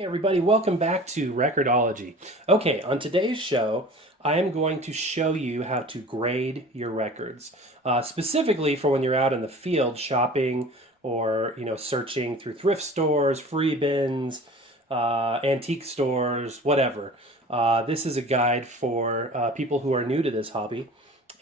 Hey everybody, welcome back to Record-ology. Okay, on today's show, I am going to show you how to grade your records, specifically for when you're out in the field shopping or searching through thrift stores, free bins, antique stores, whatever. This is a guide for people who are new to this hobby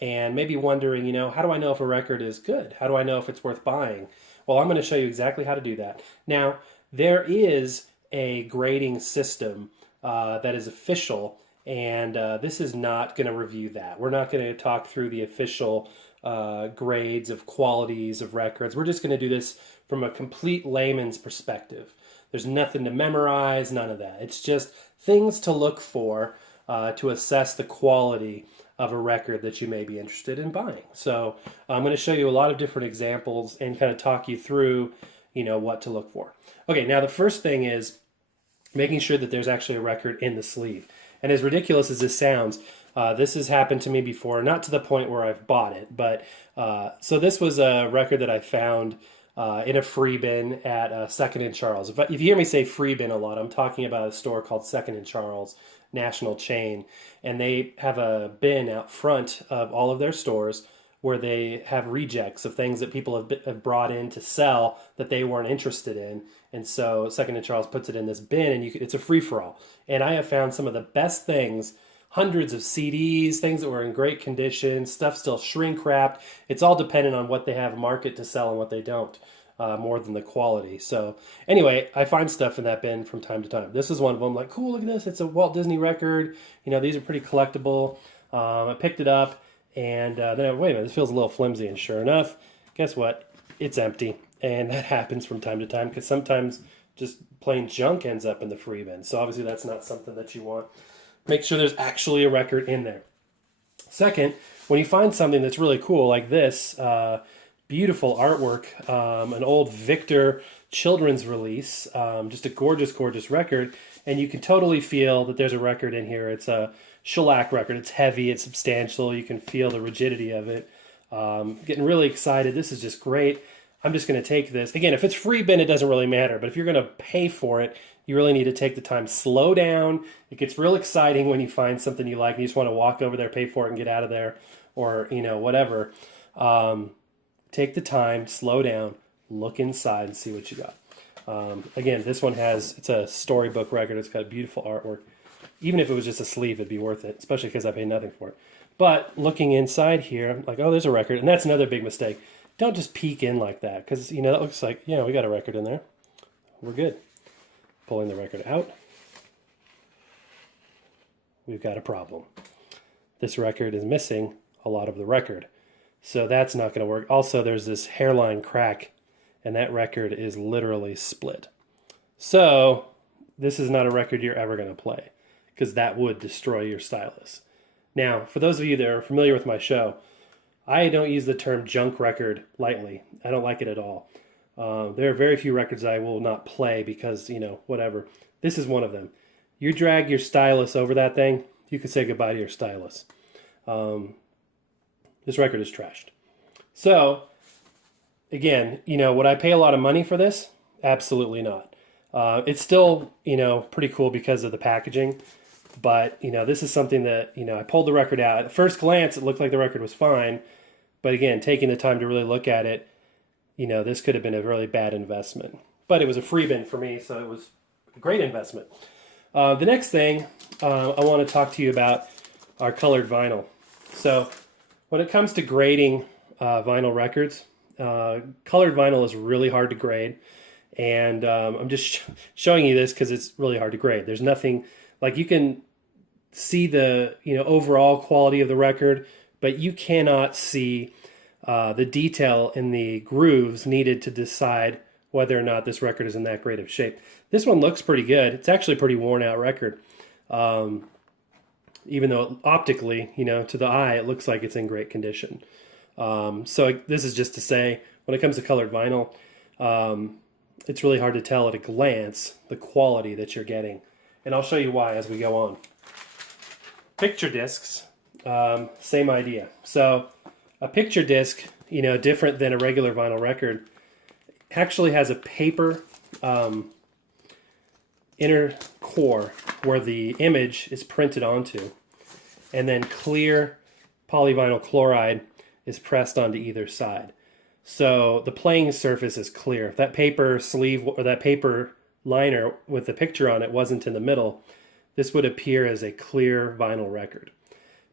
and maybe wondering, how do I know if a record is good? How do I know if it's worth buying? Well, I'm going to show you exactly how to do that. Now, there is a grading system that is official, and this is not going to review that. We're not going to talk through the official grades of qualities of records. We're just going to do this from a complete layman's perspective. There's nothing to memorize, none of that. It's just things to look for to assess the quality of a record that you may be interested in buying. So I'm going to show you a lot of different examples and kind of talk you through what to look for. Okay, now the first thing is making sure that there's actually a record in the sleeve. And as ridiculous as this sounds, this has happened to me before, not to the point where I've bought it, but so this was a record that I found in a free bin at Second and Charles. If you hear me say free bin a lot, I'm talking about a store called Second and Charles, national chain, and they have a bin out front of all of their stores where they have rejects of things that people have brought in to sell that they weren't interested in. And so Second and Charles puts it in this bin, and it's a free-for-all. And I have found some of the best things, hundreds of CDs, things that were in great condition, stuff still shrink-wrapped. It's all dependent on what they have market to sell and what they don't, more than the quality. So anyway, I find stuff in that bin from time to time. This is one of them. Like, cool, look at this. It's a Walt Disney record. These are pretty collectible. I picked it up. And then, wait a minute, this feels a little flimsy. And sure enough, guess what? It's empty. And that happens from time to time because sometimes just plain junk ends up in the free bin. So obviously that's not something that you want. Make sure there's actually a record in there. Second, when you find something that's really cool like this, beautiful artwork, an old Victor children's release, just a gorgeous, gorgeous record, and you can totally feel that there's a record in here. It's a shellac record. It's heavy. It's substantial. You can feel the rigidity of it. Getting really excited. This is just great. I'm just going to take this. Again, if it's free bin, it doesn't really matter. But if you're going to pay for it, you really need to take the time. Slow down. It gets real exciting when you find something you like and you just want to walk over there, pay for it, and get out of there, or whatever. Take the time, slow down, look inside, and see what you got. Again, this one it's a storybook record. It's got beautiful artwork. Even if it was just a sleeve, it'd be worth it, especially because I paid nothing for it. But looking inside here, I'm like, oh, there's a record. And that's another big mistake. Don't just peek in like that because, that looks like, we got a record in there. We're good. Pulling the record out. We've got a problem. This record is missing a lot of the record. So that's not going to work. Also, there's this hairline crack, and that record is literally split. So this is not a record you're ever going to play because that would destroy your stylus. Now, for those of you that are familiar with my show, I don't use the term junk record lightly. I don't like it at all. There are very few records I will not play because, whatever. This is one of them. You drag your stylus over that thing, you can say goodbye to your stylus. This record is trashed. So, again, would I pay a lot of money for this? Absolutely not. It's still, pretty cool because of the packaging. But, this is something that, I pulled the record out. At first glance, it looked like the record was fine. But again, taking the time to really look at it, this could have been a really bad investment. But it was a free bin for me, so it was a great investment. The next thing I want to talk to you about are colored vinyl. So when it comes to grading vinyl records, colored vinyl is really hard to grade. And I'm just showing you this because it's really hard to grade. There's nothing, like you can see the overall quality of the record, but you cannot see the detail in the grooves needed to decide whether or not this record is in that great of shape. This one looks pretty good. It's actually a pretty worn out record. Even though optically, to the eye, it looks like it's in great condition. So this is just to say, when it comes to colored vinyl, it's really hard to tell at a glance the quality that you're getting. And I'll show you why as we go on. Picture discs, same idea. So a picture disc, different than a regular vinyl record, actually has a paper inner core where the image is printed onto, and then clear polyvinyl chloride is pressed onto either side. So the playing surface is clear. If that paper sleeve or that paper liner with the picture on it wasn't in the middle, this would appear as a clear vinyl record.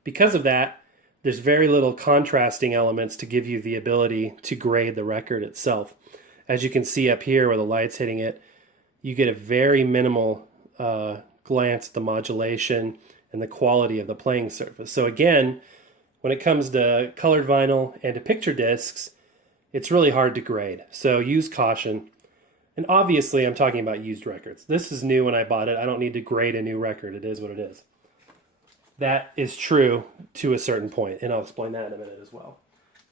Because of that, there's very little contrasting elements to give you the ability to grade the record itself. As you can see up here where the light's hitting it, you get a very minimal glance at the modulation and the quality of the playing surface. So again, when it comes to colored vinyl and to picture discs, it's really hard to grade. So use caution. And obviously I'm talking about used records. This is new when I bought it. I don't need to grade a new record. It is what it is. That is true to a certain point, and I'll explain that in a minute as well.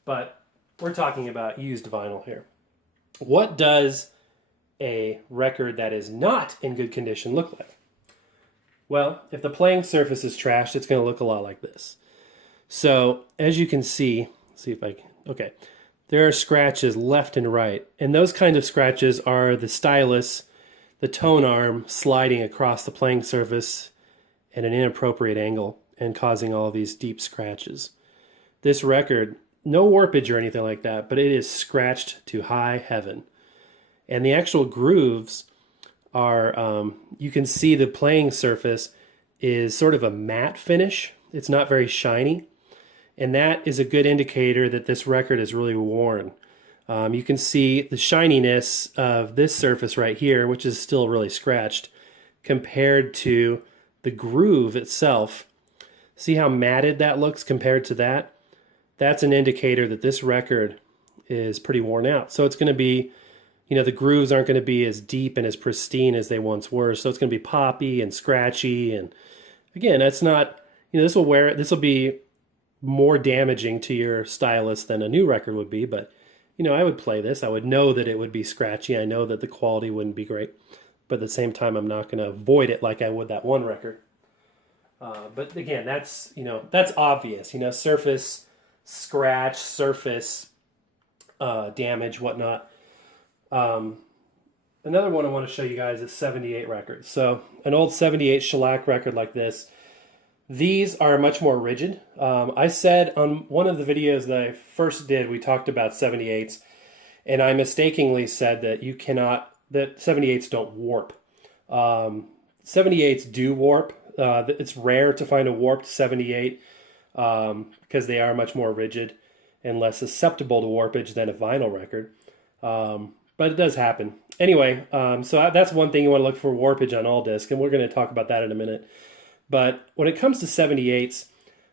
But we're talking about used vinyl here. What does a record that is not in good condition look like? Well, if the playing surface is trashed, it's going to look a lot like this. So as you can see, see if I can, okay, there are scratches left and right, and those kind of scratches are the stylus, the tone arm sliding across the playing surface at an inappropriate angle and causing all these deep scratches. This record, no warpage or anything like that, but it is scratched to high heaven. And the actual grooves are, you can see the playing surface is sort of a matte finish. It's not very shiny. And that is a good indicator that this record is really worn. You can see the shininess of this surface right here, which is still really scratched, compared to the groove itself. See how matted that looks compared to that? That's an indicator that this record is pretty worn out. So it's going to be, you know, the grooves aren't going to be as deep and as pristine as they once were. So it's going to be poppy and scratchy. And again, that's not, you know, this will be more damaging to your stylus than a new record would be. But, you know, I would play this. I would know that it would be scratchy. I know that the quality wouldn't be great. But at the same time, I'm not going to avoid it like I would that one record. But again, that's, you know, that's obvious. You know, surface scratch, surface damage, whatnot. Another one I want to show you guys is 78 records. So an old 78 shellac record like this, these are much more rigid. I said on one of the videos that I first did, we talked about 78s, and I mistakenly said that you cannot, that 78s don't warp. 78s do warp. It's rare to find a warped 78 because they are much more rigid and less susceptible to warpage than a vinyl record. But it does happen. Anyway, so that's one thing you want to look for, warpage on all discs, and we're going to talk about that in a minute. But when it comes to 78s,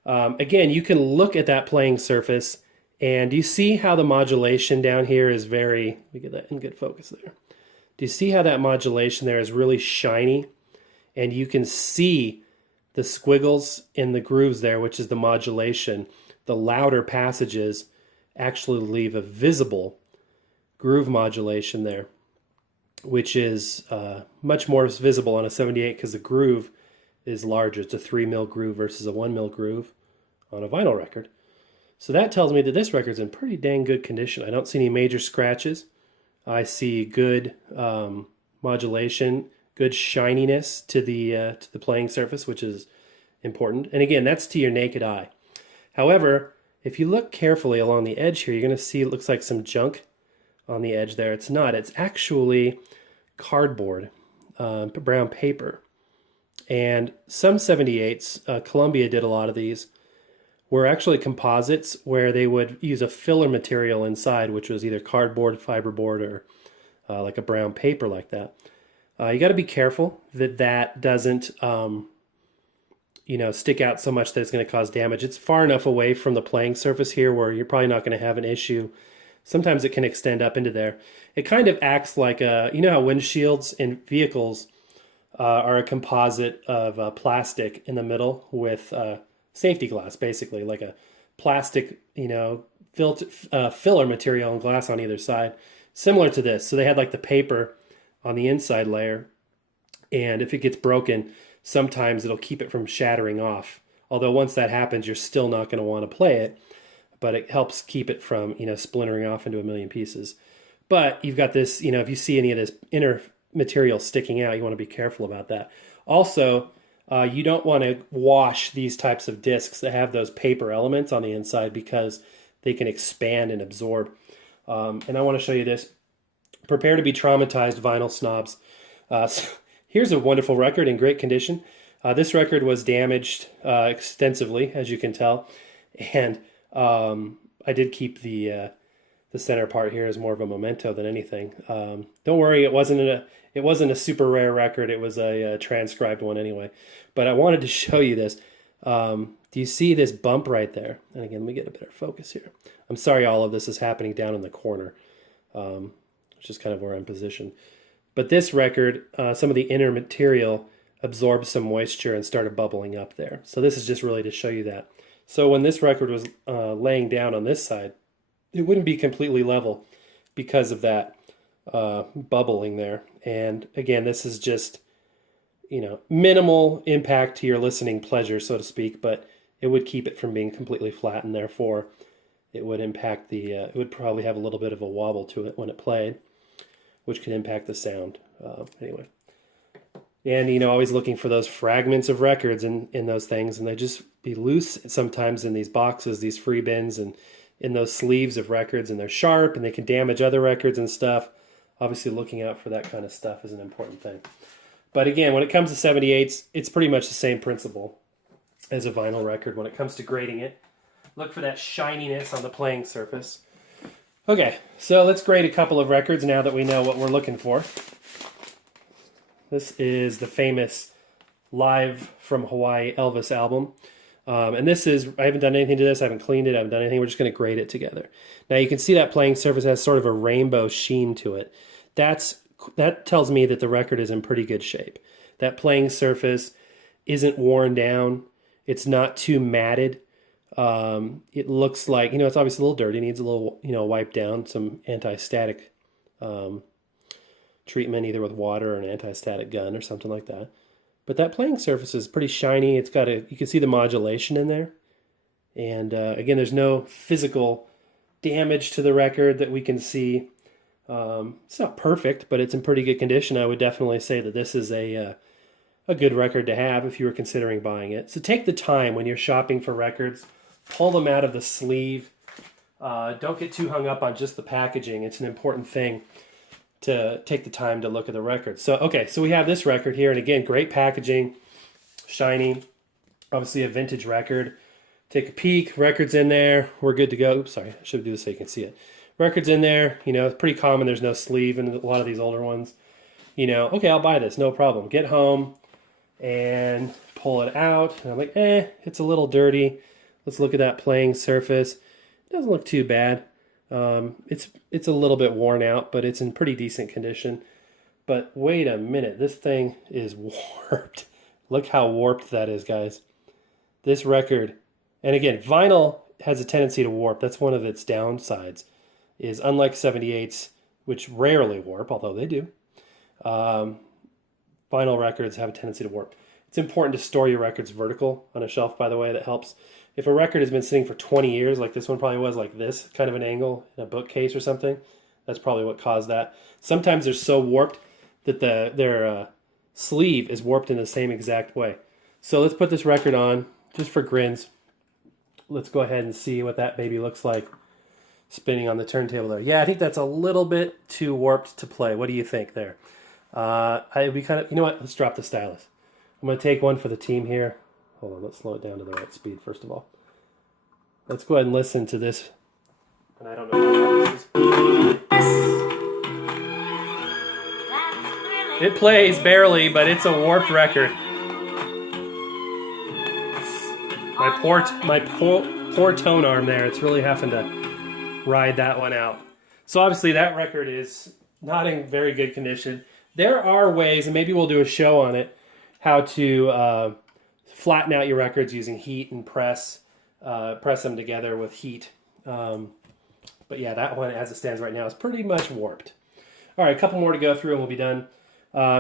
again, you can look at that playing surface, and you see how the modulation down here is very, let me get that in good focus there. Do you see how that modulation there is really shiny? And you can see the squiggles in the grooves there, which is the modulation. The louder passages actually leave a visible groove modulation there, which is much more visible on a 78 because the groove is larger. It's a 3 mil groove versus a 1 mil groove on a vinyl record. So that tells me that this record's in pretty dang good condition. I don't see any major scratches. I see good modulation, good shininess to the playing surface, which is important. And again, that's to your naked eye. However, if you look carefully along the edge here, you're going to see it looks like some junk on the edge there. It's not. It's actually cardboard, brown paper. And some 78s, Columbia did a lot of these, were actually composites where they would use a filler material inside, which was either cardboard, fiberboard, or like a brown paper like that. You got to be careful that that doesn't, you know, stick out so much that it's going to cause damage. It's far enough away from the playing surface here where you're probably not going to have an issue. Sometimes it can extend up into there. It kind of acts like a, you know how windshields in vehicles are a composite of plastic in the middle with safety glass, basically, like a plastic, you know, filler material and glass on either side, similar to this. So they had like the paper on the inside layer, and if it gets broken, sometimes it'll keep it from shattering off. Although once that happens, you're still not going to want to play it, but it helps keep it from, you know, splintering off into a million pieces. But you've got this, you know, if you see any of this inner material sticking out. You want to be careful about that. Also, you don't want to wash these types of discs that have those paper elements on the inside because they can expand and absorb. And I want to show you this. Prepare to be traumatized, vinyl snobs. So here's a wonderful record in great condition. This record was damaged extensively, as you can tell. And I did keep the center part here as more of a memento than anything. Don't worry, it wasn't a super rare record. It was a transcribed one anyway. But I wanted to show you this. Do you see this bump right there? And again, let me get a better focus here. I'm sorry all of this is happening down in the corner, which is kind of where I'm positioned. But this record, some of the inner material absorbed some moisture and started bubbling up there. So this is just really to show you that. So when this record was laying down on this side, it wouldn't be completely level because of that bubbling there. And again, this is just, minimal impact to your listening pleasure, so to speak, but it would keep it from being completely flat, and therefore it would impact it would probably have a little bit of a wobble to it when it played, which could impact the sound. Anyway. And, always looking for those fragments of records in those things, and they just be loose sometimes in these boxes, these free bins, and in those sleeves of records, and they're sharp, and they can damage other records and stuff. Obviously, looking out for that kind of stuff is an important thing. But again, when it comes to 78s, it's pretty much the same principle as a vinyl record when it comes to grading it. Look for that shininess on the playing surface. Okay, so let's grade a couple of records now that we know what we're looking for. This is the famous Live from Hawaii Elvis album. And this is, I haven't done anything to this, I haven't cleaned it, I haven't done anything, we're just going to grade it together. Now you can see that playing surface has sort of a rainbow sheen to it. That tells me that the record is in pretty good shape. That playing surface isn't worn down, it's not too matted. It looks like, it's obviously a little dirty, needs a little, wipe down, some anti-static treatment, either with water or an anti-static gun or something like that. But that playing surface is pretty shiny. It's got you can see the modulation in there. And again, there's no physical damage to the record that we can see. It's not perfect, but it's in pretty good condition. I would definitely say that this is a good record to have if you were considering buying it. So take the time when you're shopping for records, pull them out of the sleeve. Don't get too hung up on just the packaging. It's an important thing to take the time to look at the record. So we have this record here, and again, great packaging, shiny, obviously a vintage record. Take a peek, record's in there, we're good to go. Oops, sorry, I should do this so you can see it. Record's in there, it's pretty common, there's no sleeve in a lot of these older ones. Okay, I'll buy this, no problem. Get home and pull it out, and I'm like, it's a little dirty. Let's look at that playing surface. It doesn't look too bad. It's a little bit worn out, but it's in pretty decent condition. But wait a minute, this thing is warped. Look how warped that is, guys. This record, and again, vinyl has a tendency to warp. That's one of its downsides, is unlike 78s, which rarely warp, although they do, vinyl records have a tendency to warp. It's important to store your records vertical on a shelf, by the way. That helps. If a record has been sitting for 20 years, like this one probably was, like this kind of an angle in a bookcase or something, that's probably what caused that. Sometimes they're so warped that their sleeve is warped in the same exact way. So let's put this record on, just for grins. Let's go ahead and see what that baby looks like spinning on the turntable there. Yeah, I think that's a little bit too warped to play. What do you think there? You know what? Let's drop the stylus. I'm going to take one for the team here. Hold on, let's slow it down to the right speed first of all. Let's go ahead and listen to this. And I don't know how this is. It plays barely, but it's a warped record. My poor tone arm there, it's really having to ride that one out. So obviously that record is not in very good condition. There are ways, and maybe we'll do a show on it, how to flatten out your records using heat and press them together with heat. But yeah, that one as it stands right now is pretty much warped. All right, a couple more to go through and we'll be done.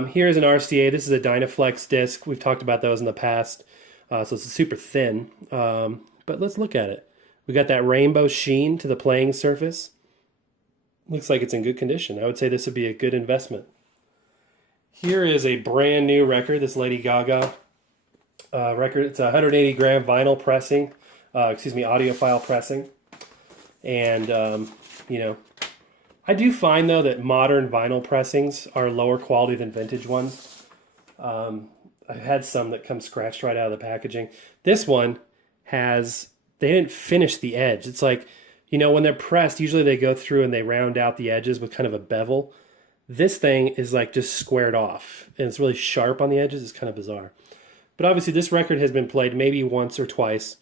Here's an RCA. This is a Dynaflex disc. We've talked about those in the past. So it's super thin. But let's look at it. We got that rainbow sheen to the playing surface. Looks like it's in good condition. I would say this would be a good investment. Here is a brand new record, this Lady Gaga record. It's a 180 gram vinyl pressing, audiophile pressing. And, you know, I do find, though, that modern vinyl pressings are lower quality than vintage ones. I've had some that come scratched right out of the packaging. This one they didn't finish the edge. It's like, you know, when they're pressed, usually they go through and they round out the edges with kind of a bevel. This thing is like just squared off, and it's really sharp on the edges. It's kind of bizarre. But obviously this record has been played maybe once or twice,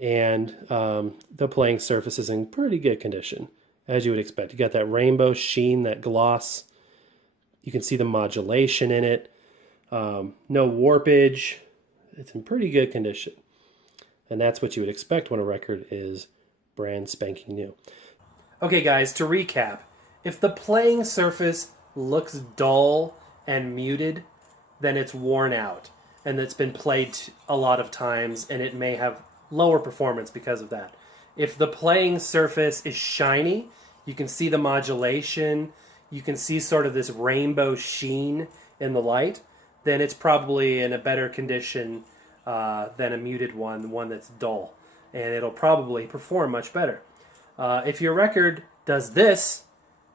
and the playing surface is in pretty good condition, as you would expect. You got that rainbow sheen, that gloss. You can see the modulation in it. No warpage. It's in pretty good condition. And that's what you would expect when a record is brand spanking new. Okay, guys, to recap, if the playing surface looks dull and muted, then it's worn out and it's been played a lot of times, and it may have lower performance because of that. If the playing surface is shiny, you can see the modulation, you can see sort of this rainbow sheen in the light, then it's probably in a better condition than a muted one that's dull, and it'll probably perform much better. If your record does this,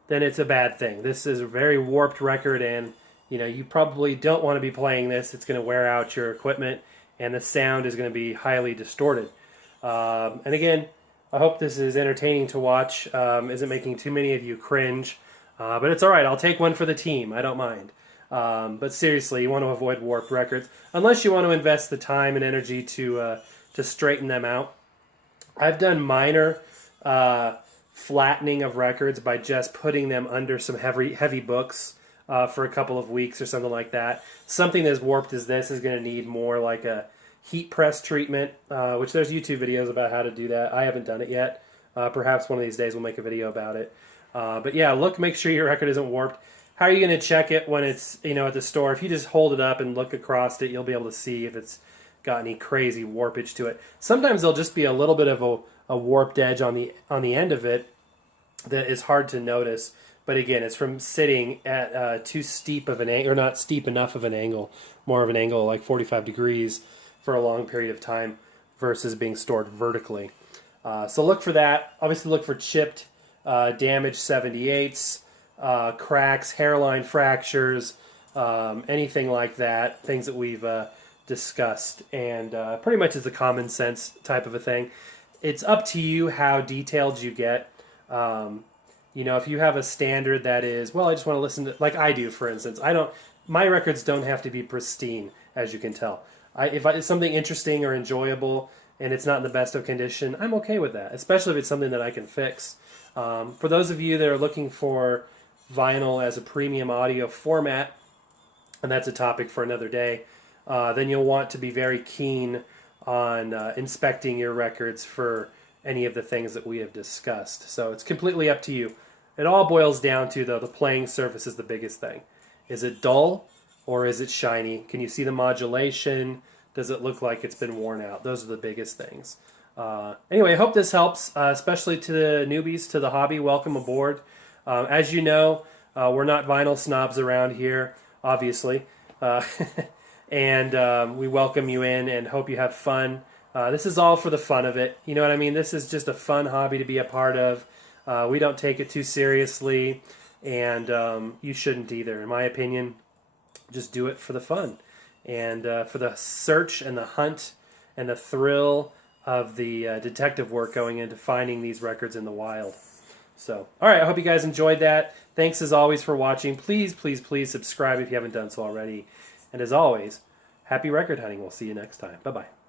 then it's a bad thing. This is a very warped record, and you probably don't want to be playing this. It's going to wear out your equipment, and the sound is going to be highly distorted. And again, I hope this is entertaining to watch. Isn't making too many of you cringe, but it's all right. I'll take one for the team. I don't mind. But seriously, you want to avoid warped records unless you want to invest the time and energy to straighten them out. I've done minor flattening of records by just putting them under some heavy books for a couple of weeks or something like that. Something as warped as this is going to need more like a heat press treatment, which there's YouTube videos about how to do that. I haven't done it yet. Perhaps one of these days we'll make a video about it. But yeah, make sure your record isn't warped. How are you going to check it when it's at the store? If you just hold it up and look across it, you'll be able to see if it's got any crazy warpage to it. Sometimes there'll just be a little bit of a warped edge on the end of it that is hard to notice. But again, it's from sitting at too steep of an angle, or not steep enough of an angle, more of an angle like 45 degrees for a long period of time versus being stored vertically. So look for that. Obviously look for chipped, damaged 78s, cracks, hairline fractures, anything like that, things that we've discussed, and pretty much is a common sense type of a thing. It's up to you how detailed you get. If you have a standard that is, well, I just want to listen to, like I do, for instance, my records don't have to be pristine, as you can tell. If it's something interesting or enjoyable and it's not in the best of condition, I'm okay with that, especially if it's something that I can fix. For those of you that are looking for vinyl as a premium audio format, and that's a topic for another day, then you'll want to be very keen on inspecting your records for any of the things that we have discussed. So it's completely up to you. It all boils down to, though, the playing surface is the biggest thing. Is it dull or is it shiny? Can you see the modulation? Does it look like it's been worn out? Those are the biggest things. Anyway, I hope this helps, especially to the newbies to the hobby. Welcome aboard. As you know, we're not vinyl snobs around here, obviously. And we welcome you in and hope you have fun. This is all for the fun of it. You know what I mean? This is just a fun hobby to be a part of. We don't take it too seriously, and you shouldn't either. In my opinion, just do it for the fun and for the search and the hunt and the thrill of the detective work going into finding these records in the wild. So, all right, I hope you guys enjoyed that. Thanks as always for watching. Please, please, please subscribe if you haven't done so already. And as always, happy record hunting. We'll see you next time. Bye-bye.